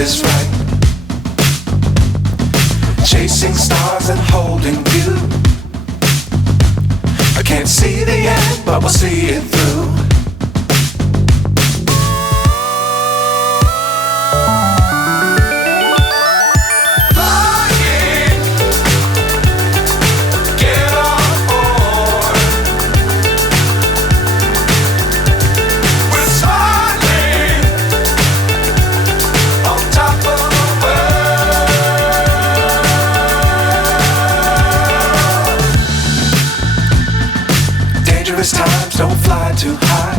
is right. Chasing stars and holding you. I can't see the end, but we'll see it through. Times don't fly too high.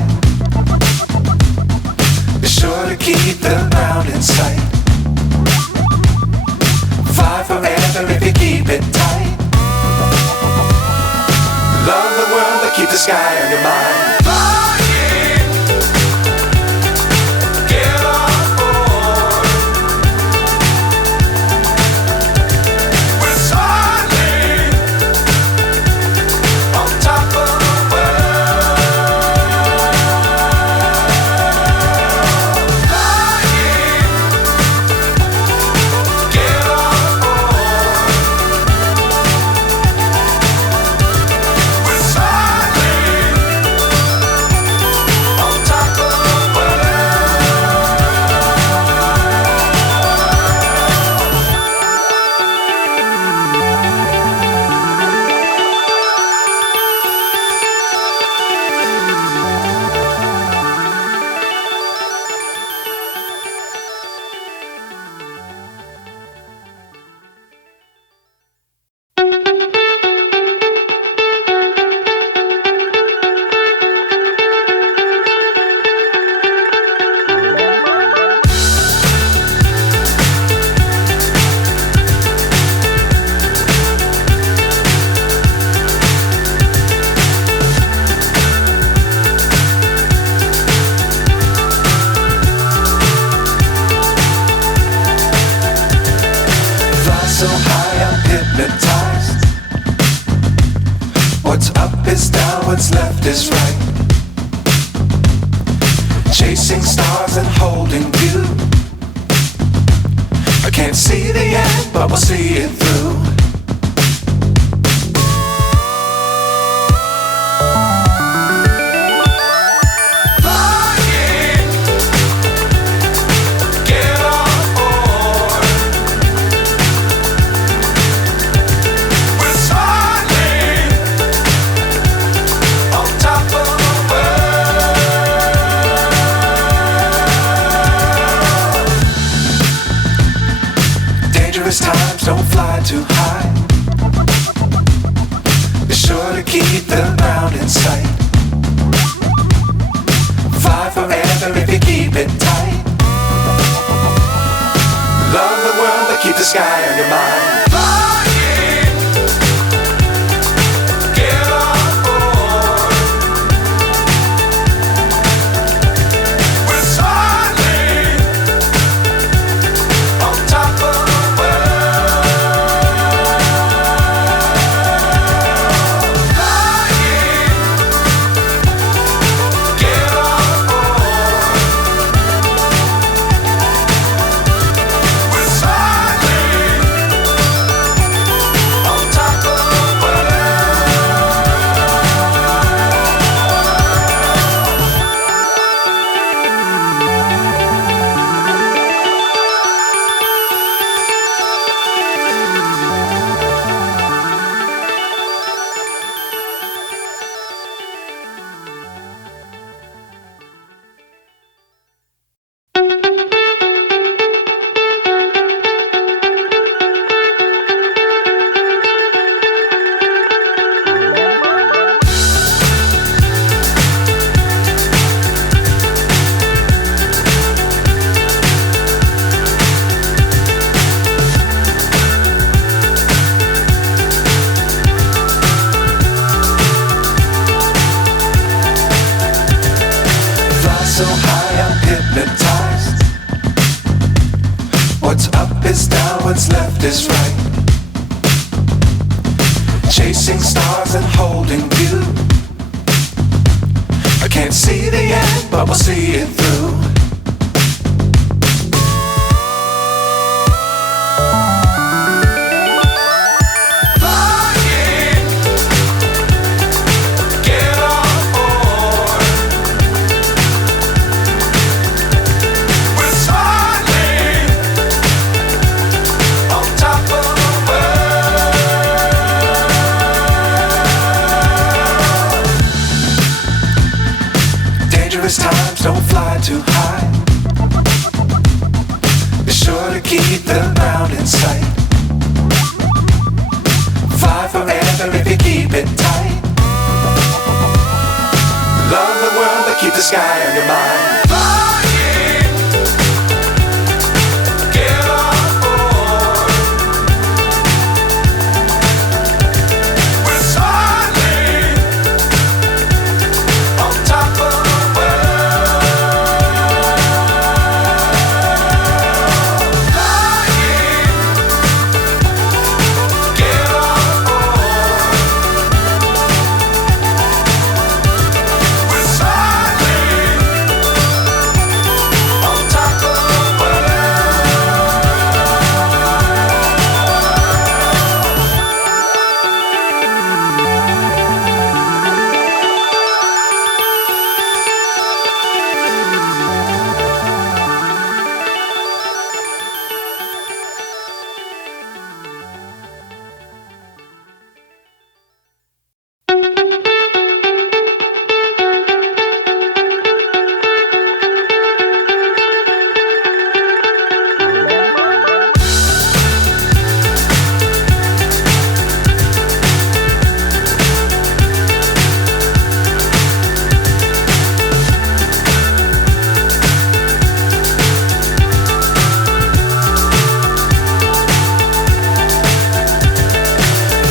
Be sure to keep the ground in sight. Fly forever if you keep it tight. Love the world but keep the sky on your mind. So high I'm hypnotized. What's up is down, what's left is right. Chasing stars and holding you. I can't see the end, but we'll see it through. Times don't fly too high. Be sure to keep the ground in sight. Fly forever if you keep it tight. Love the world but keep the sky on your mind. So high I'm hypnotized. What's up is down, what's left is right. Chasing stars and holding you. I can't see the end, but we'll see it through. times don't fly too high. Be sure to keep the ground in sight. Fly forever if you keep it tight. Love the world but keep the sky on your mind. Flying, get on board. We're soaring on top of the world. Flying, get on board. We're soaring on top of the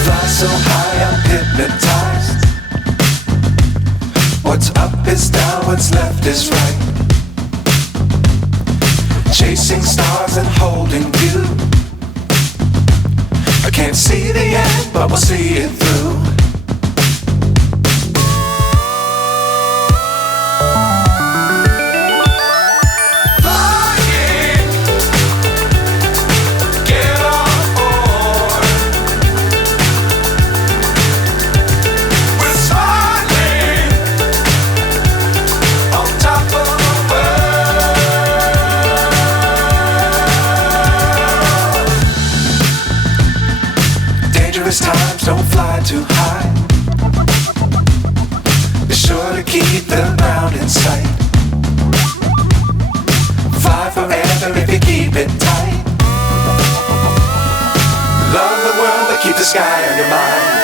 fly so high I'm hypnotized. What's up is down, what's left is right. Chasing stars and holding you. I can't see the end, but we'll see it through. Flying, get on board. We're soaring on top of the world. Dangerous times don't fly too high. Be sure to keep the ground in sight. Fly forever if you keep it tight. Love the world but keep the sky on your mind.